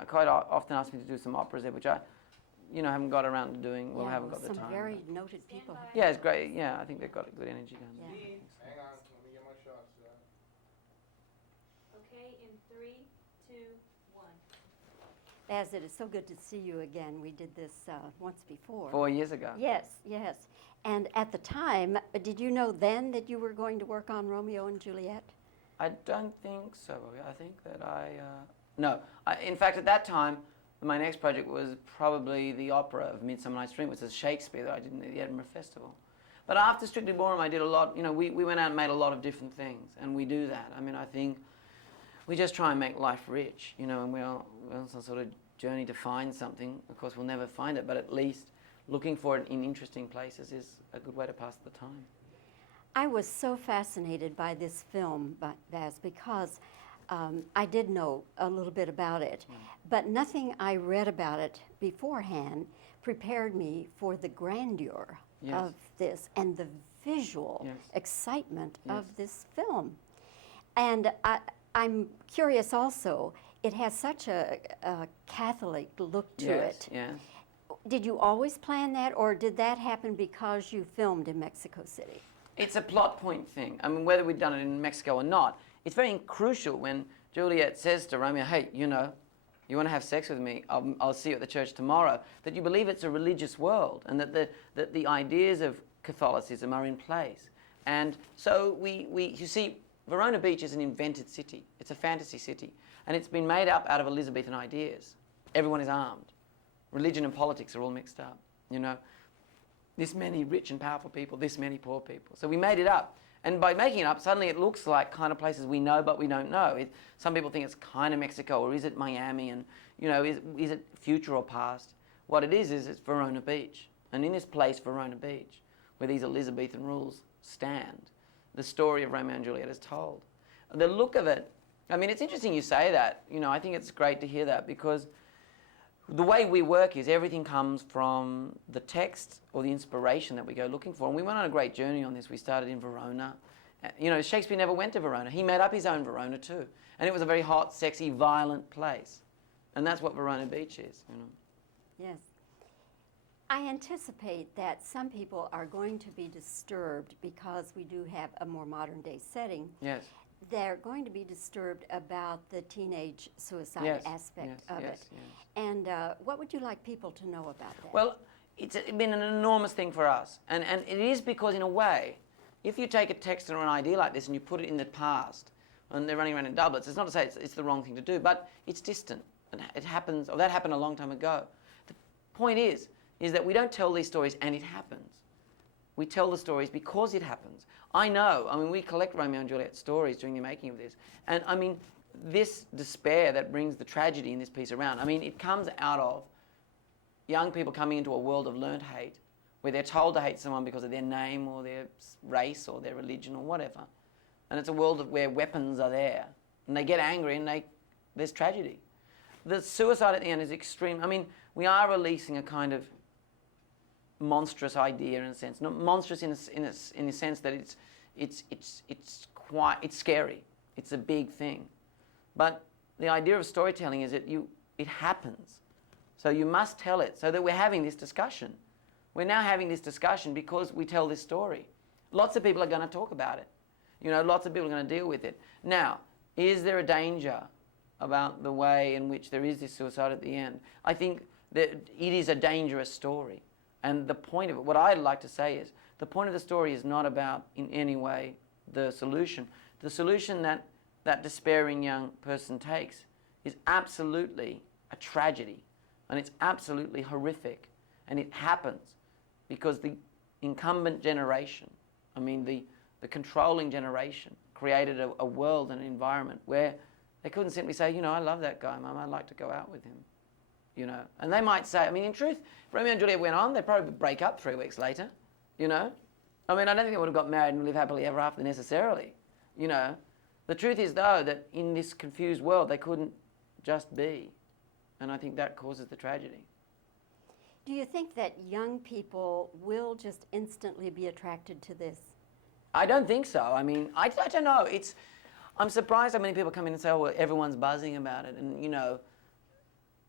quite often ask me to do some operas there, which I, haven't got around to doing. Well, I haven't got the time. Some very noted people. Yeah, it's great. Yeah, I think they've got a good energy going. Yeah. Hang on, let me get my shots. Okay, in 3, 2, 1. Baz, it is so good to see you again. We did this once before. 4 years ago. Yes, yes. And at the time, did you know then that you were going to work on Romeo and Juliet? I don't think so. I think that no. In fact, at that time, my next project was probably the opera of Midsummer Night's Dream, which is Shakespeare that I did at the Edinburgh Festival. But after Strictly Ballroom, I did a lot. We went out and made a lot of different things, and we do that. I mean, I think we just try and make life rich, and we're on some sort of journey to find something. Of course, we'll never find it, but at least looking for it in interesting places is a good way to pass the time. I was so fascinated by this film, Baz, because I did know a little bit about it, but nothing I read about it beforehand prepared me for the grandeur of this and the visual excitement of this film. And I'm curious also, it has such a Catholic look to it. Yes. Did you always plan that, or did that happen because you filmed in Mexico City? It's a plot point thing. I mean, whether we'd done it in Mexico or not, it's very crucial when Juliet says to Romeo, hey, you want to have sex with me, I'll see you at the church tomorrow, that you believe it's a religious world and that the ideas of Catholicism are in place. And so you see, Verona Beach is an invented city. It's a fantasy city. And it's been made up out of Elizabethan ideas. Everyone is armed. Religion and politics are all mixed up, This many rich and powerful people, this many poor people. So we made it up. And by making it up, suddenly it looks like kind of places we know but we don't know. Some people think it's kind of Mexico, or is it Miami? And, is it future or past? What it is it's Verona Beach. And in this place, Verona Beach, where these Elizabethan rules stand, the story of Romeo and Juliet is told. The look of it, I mean, it's interesting you say that. I think it's great to hear that, because the way we work is everything comes from the text or the inspiration that we go looking for. And we went on a great journey on this. We started in Verona. Shakespeare never went to Verona. He made up his own Verona too. And it was a very hot, sexy, violent place. And that's what Verona Beach is, Yes. I anticipate that some people are going to be disturbed because we do have a more modern day setting. Yes. They're going to be disturbed about the teenage suicide aspect of it. Yes. And what would you like people to know about that? Well, it's been an enormous thing for us. And it is because, in a way, if you take a text or an idea like this and you put it in the past, and they're running around in doublets, it's not to say it's the wrong thing to do, but it's distant. It happens, or that happened a long time ago. The point is that we don't tell these stories and it happens. We tell the stories because it happens. I mean, we collect Romeo and Juliet stories during the making of this. And I mean, this despair that brings the tragedy in this piece around, I mean, it comes out of young people coming into a world of learned hate, where they're told to hate someone because of their name or their race or their religion or whatever. And it's a world where weapons are there. And they get angry and there's tragedy. The suicide at the end is extreme. I mean, we are releasing a kind of monstrous idea in a sense. Not monstrous in the sense that it's scary. It's a big thing. But the idea of storytelling is that it happens. So you must tell it, so that we're having this discussion. We're now having this discussion because we tell this story. Lots of people are going to talk about it. Lots of people are going to deal with it. Now, is there a danger about the way in which there is this suicide at the end? I think that it is a dangerous story. And the point of it, what I'd like to say is, the point of the story is not about, in any way, the solution. The solution that despairing young person takes is absolutely a tragedy. And it's absolutely horrific. And it happens because the incumbent generation, the controlling generation, created a world and an environment where they couldn't simply say, I love that guy, Mum, I'd like to go out with him. And they might say, in truth, if Romeo and Juliet went on, they'd probably break up 3 weeks later, I don't think they would have got married and live happily ever after necessarily, The truth is, though, that in this confused world, they couldn't just be. And I think that causes the tragedy. Do you think that young people will just instantly be attracted to this? I don't think so. I don't know. I'm surprised how many people come in and say, well, everyone's buzzing about it. And,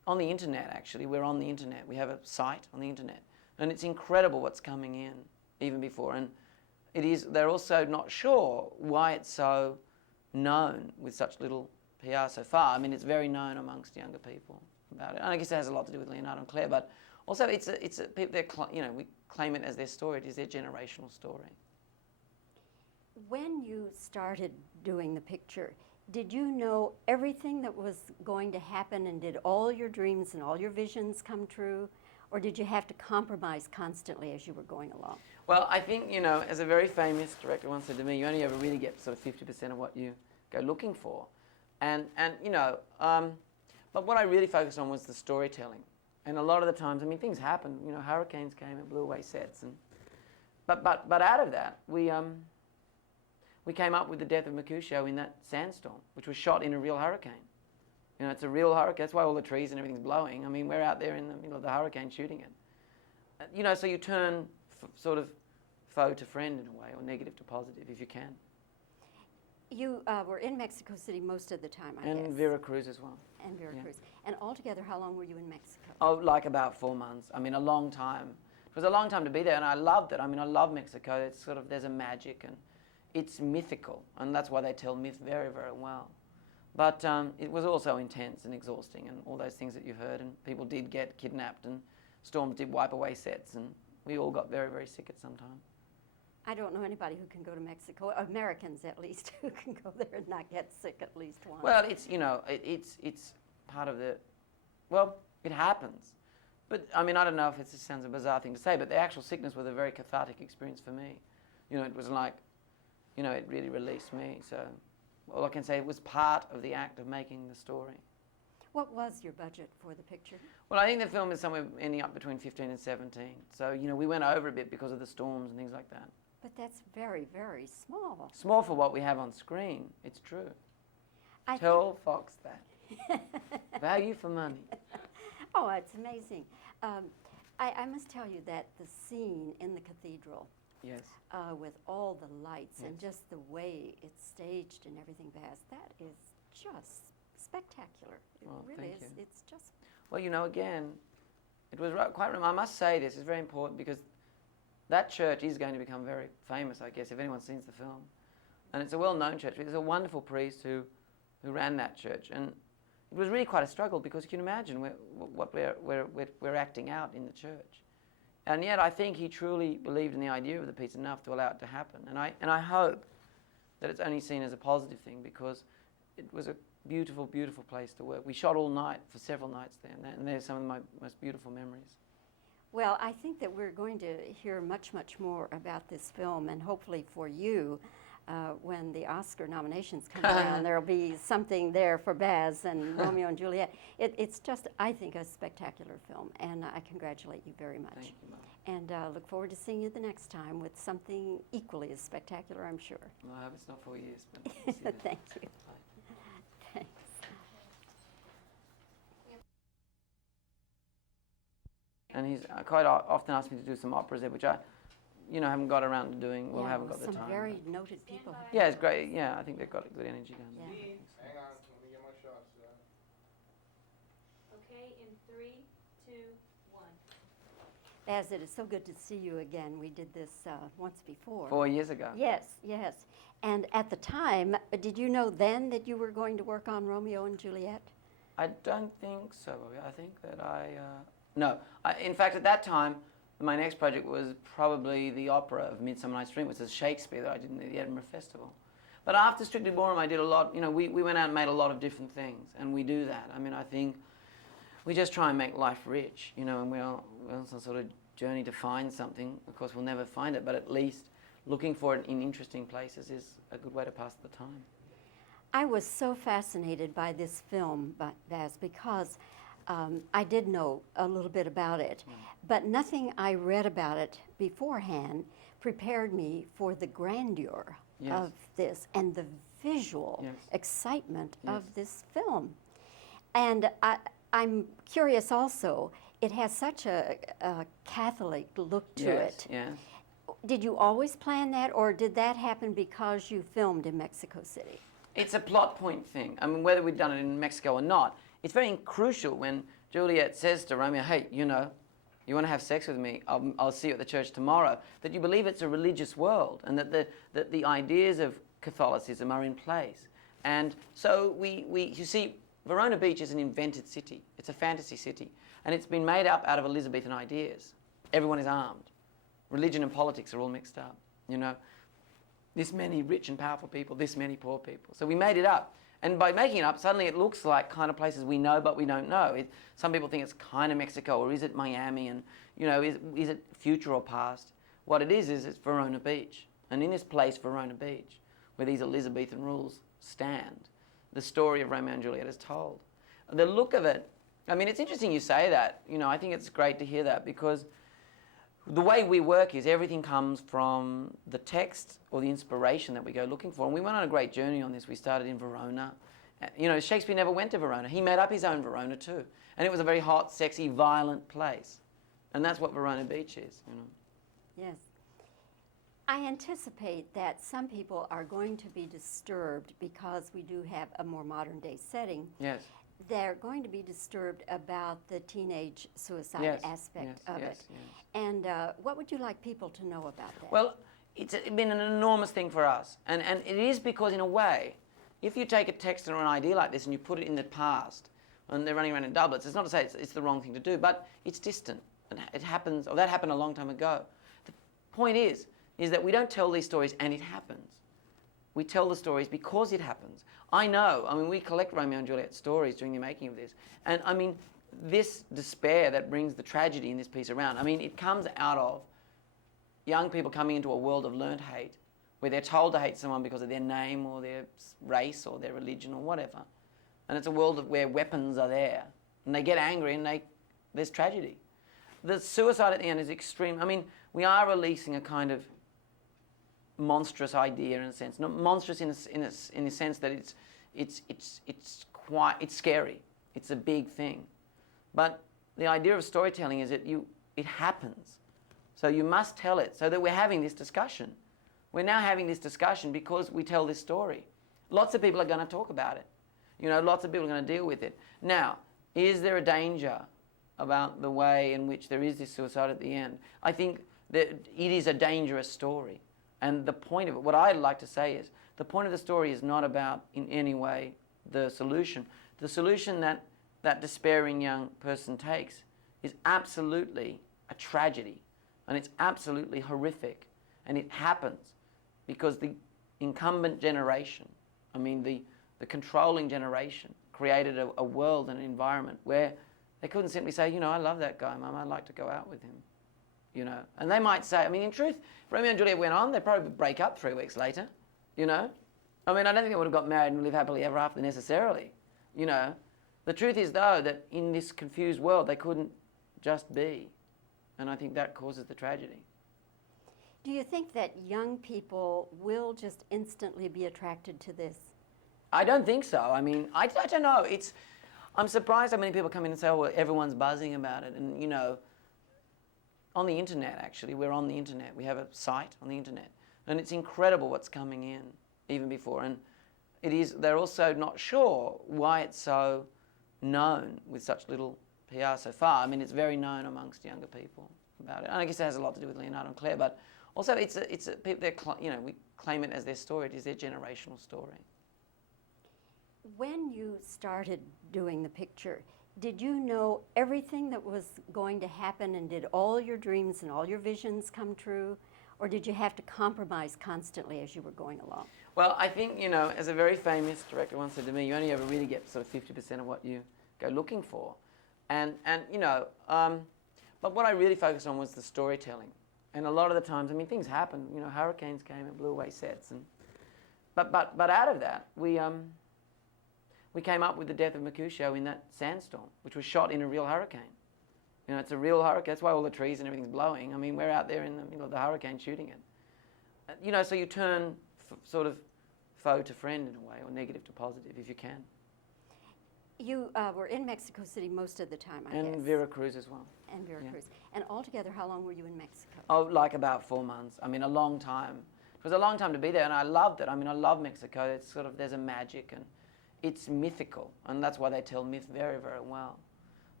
on the internet, actually. We're on the internet. We have a site on the internet. And it's incredible what's coming in, even before. And they're also not sure why it's so known with such little PR so far. I mean, it's very known amongst younger people about it. And I guess it has a lot to do with Leonardo and Claire, but also we claim it as their story. It is their generational story. When you started doing the picture, did you know everything that was going to happen, and did all your dreams and all your visions come true? Or did you have to compromise constantly as you were going along? Well, I think, as a very famous director once said to me, you only ever really get sort of 50% of what you go looking for. But what I really focused on was the storytelling. And a lot of the times, I mean, things happened. Hurricanes came and blew away sets. But out of that, we came up with the death of Mercutio in that sandstorm, which was shot in a real hurricane. It's a real hurricane. That's why all the trees and everything's blowing. I mean, we're out there in the middle of the hurricane shooting it. So you turn sort of foe to friend in a way, or negative to positive, if you can. You were in Mexico City most of the time, I guess. And Veracruz as well. And Veracruz. And altogether, how long were you in Mexico? Oh, like about 4 months. I mean, a long time. It was a long time to be there, and I loved it. I mean, I love Mexico. It's sort of, there's a magic, and it's mythical, and that's why they tell myth very, very well. But it was also intense and exhausting, and all those things that you've heard, and people did get kidnapped, and storms did wipe away sets, and we all got very, very sick at some time. I don't know anybody who can go to Mexico, Americans at least, who can go there and not get sick at least once. Well, it's part of the, well, it happens. But, I mean, I don't know if it sounds a bizarre thing to say, but the actual sickness was a very cathartic experience for me. It was like, it really released me, so all I can say, it was part of the act of making the story. What was your budget for the picture? Well, I think the film is somewhere ending up between 15 and 17. So, we went over a bit because of the storms and things like that. But that's very, very small. Small for what we have on screen. It's true. Tell Fox that. Value for money. Oh, it's amazing. I must tell you that the scene in the cathedral, yes, with all the lights, yes, and just the way it's staged and everything, Baz, that is just spectacular. It really is. You. It's just... Well, again, it was quite... I must say this is very important, because that church is going to become very famous, I guess, if anyone's seen the film. And it's a well-known church. There's a wonderful priest who ran that church. And it was really quite a struggle, because you can imagine what we're acting out in the church. And yet I think he truly believed in the idea of the piece enough to allow it to happen. And I hope that it's only seen as a positive thing, because it was a beautiful, beautiful place to work. We shot all night for several nights there, and they're some of my most beautiful memories. Well, I think that we're going to hear much, much more about this film, and hopefully for you, when the Oscar nominations come around, there'll be something there for Baz and Romeo and Juliet. It's just, I think, a spectacular film, and I congratulate you very much. Thank you, Mom. And look forward to seeing you the next time with something equally as spectacular, I'm sure. Well, I hope it's not 4 years. But we'll see Thank you. Bye. Thanks. And he's quite often asked me to do some operas there, which I, haven't got around to doing. Well, Yeah, haven't got the some time. very noted people. Yeah, it's great. Yeah, I think they've got a good energy down there. Yeah. Hang on, let me get my shots. Okay, in 3, 2, 1. Baz, it is so good to see you again. We did this once before. 4 years ago. Yes, yes. And at the time, did you know then that you were going to work on Romeo and Juliet? I don't think so. I think that no. In fact, at that time, my next project was probably the opera of Midsummer Night's Dream, which is Shakespeare that I did in the Edinburgh Festival. But after Strictly Ballroom, I did a lot. We went out and made a lot of different things, and we do that. I mean, I think we just try and make life rich, and we're on some sort of journey to find something. Of course, we'll never find it, but at least looking for it in interesting places is a good way to pass the time. I was so fascinated by this film, Baz, because I did know a little bit about it, but nothing I read about it beforehand prepared me for the grandeur Yes. of this and the visual Yes. excitement Yes. of this film. And I'm curious also, it has such a Catholic look to it. Yes. Did you always plan that, or did that happen because you filmed in Mexico City? It's a plot point thing. I mean, whether we'd done it in Mexico or not, it's very crucial when Juliet says to Romeo, hey, you want to have sex with me, I'll see you at the church tomorrow, that you believe it's a religious world and that the ideas of Catholicism are in place. And so you see, Verona Beach is an invented city. It's a fantasy city. And it's been made up out of Elizabethan ideas. Everyone is armed. Religion and politics are all mixed up. This many rich and powerful people, this many poor people. So we made it up. And by making it up, suddenly it looks like kind of places we know but we don't know. Some people think it's kind of Mexico, or is it Miami? And, is it future or past? What it is it's Verona Beach. And in this place, Verona Beach, where these Elizabethan rules stand, the story of Romeo and Juliet is told. The look of it, I mean, it's interesting you say that. I think it's great to hear that, because the way we work is everything comes from the text or the inspiration that we go looking for. And we went on a great journey on this. We started in Verona. Shakespeare never went to Verona. He made up his own Verona too. And it was a very hot, sexy, violent place. And that's what Verona Beach is. Yes. I anticipate that some people are going to be disturbed, because we do have a more modern day setting. Yes. They're going to be disturbed about the teenage suicide aspect of it. Yes. And what would you like people to know about that? Well, it's been an enormous thing for us. And it is because, in a way, if you take a text or an idea like this and you put it in the past, and they're running around in doublets, it's not to say it's the wrong thing to do, but it's distant. And it happens, or that happened a long time ago. The point is that we don't tell these stories and it happens. We tell the stories because it happens. We collect Romeo and Juliet stories during the making of this. And this despair that brings the tragedy in this piece around, it comes out of young people coming into a world of learned hate, where they're told to hate someone because of their name or their race or their religion or whatever. And it's a world where weapons are there. And they get angry and there's tragedy. The suicide at the end is extreme. We are releasing a kind of monstrous idea in a sense. Not monstrous in the sense that it's scary. It's a big thing. But the idea of storytelling is that it happens. So you must tell it, so that we're having this discussion. We're now having this discussion because we tell this story. Lots of people are going to talk about it. Lots of people are going to deal with it. Now, is there a danger about the way in which there is this suicide at the end? I think that it is a dangerous story. And the point of it, what I'd like to say is, the point of the story is not about, in any way, the solution. The solution that despairing young person takes is absolutely a tragedy. And it's absolutely horrific. And it happens because the incumbent generation, the controlling generation, created a world and an environment where they couldn't simply say, I love that guy, Mum, I'd like to go out with him. And they might say, in truth, if Romeo and Juliet went on, they'd probably break up 3 weeks later, I don't think they would have got married and live happily ever after necessarily, The truth is, though, that in this confused world, they couldn't just be. And I think that causes the tragedy. Do you think that young people will just instantly be attracted to this? I don't think so. I don't know. I'm surprised how many people come in and say, well, everyone's buzzing about it. And, on the internet, actually, we're on the internet. We have a site on the internet. And it's incredible what's coming in, even before. And they're also not sure why it's so known with such little PR so far. It's very known amongst younger people about it. And I guess it has a lot to do with Leonardo and Claire, but also we claim it as their story. It is their generational story. When you started doing the picture, did you know everything that was going to happen, and did all your dreams and all your visions come true? Or did you have to compromise constantly as you were going along? Well, I think, as a very famous director once said to me, you only ever really get sort of 50% of what you go looking for. But what I really focused on was the storytelling. And a lot of the times, things happen. Hurricanes came and blew away sets. But out of that, we came up with the death of Mercutio in that sandstorm, which was shot in a real hurricane. It's a real hurricane. That's why all the trees and everything's blowing. We're out there in the middle of the hurricane shooting it. So you turn sort of foe to friend in a way, or negative to positive, if you can. You were in Mexico City most of the time, I guess. And Veracruz as well. And Veracruz. And altogether, how long were you in Mexico? Oh, like about 4 months. A long time. It was a long time to be there, and I loved it. I love Mexico. It's there's a magic, and it's mythical, and that's why they tell myth very, very well.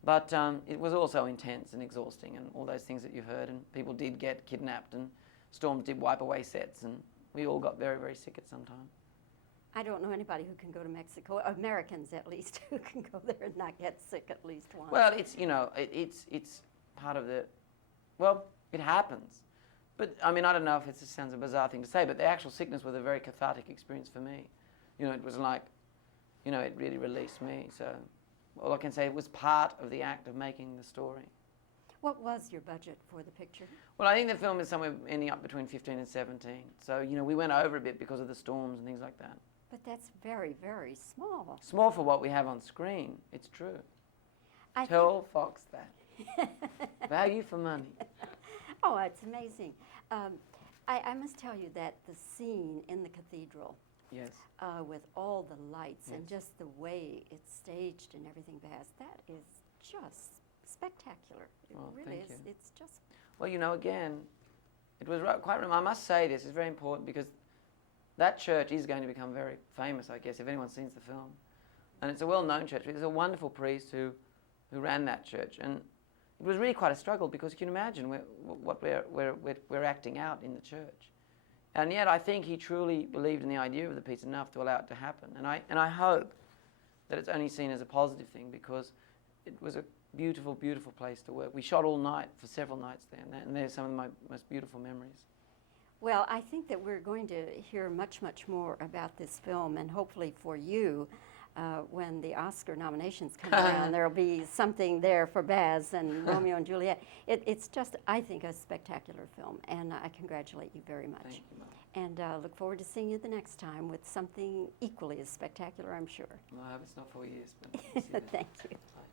But it was also intense and exhausting and all those things that you've heard, and people did get kidnapped and storms did wipe away sets, and we all got very, very sick at some time. I don't know anybody who can go to Mexico, Americans at least, who can go there and not get sick at least once. Well, it's, you know, it's part of the, well, it happens. But, I mean, I don't know if it sounds a bizarre thing to say, but the actual sickness was a very cathartic experience for me. You know, it was like, you know, it really released me. So all I can say, it was part of the act of making the story. What was your budget for the picture? Well, I think the film is somewhere ending up between 15 and 17. So, you know, we went over a bit because of the storms and things like that. But that's very, very small. Small for what we have on screen, it's true. I Tell Fox that. Value for money. Oh, it's amazing. I must tell you that the scene in the cathedral, Yes. with all the lights and Yes. just the way it's staged and everything, Baz, that is just spectacular. It Oh, really thank is. you. It's just, Well, you know, again, it was quite. I must say this is very important because that church is going to become very famous, I guess, if anyone's seen the film. And it's a well-known church. There's a wonderful priest who ran that church, and it was really quite a struggle because you can imagine what we're acting out in the church. And yet, I think he truly believed in the idea of the piece enough to allow it to happen. And I hope that it's only seen as a positive thing because it was a beautiful, beautiful place to work. We shot all night for several nights there, and they're some of my most beautiful memories. well, I think that we're going to hear much, much more about this film, and hopefully for you, when the Oscar nominations come around, there'll be something there for Baz and Romeo and Juliet. It's just, I think, a spectacular film, and I congratulate you very much. Thank you, Mum. And look forward to seeing you the next time with something equally as spectacular, I'm sure. Well, I hope it's not 4 years, but we'll see then. Thank you.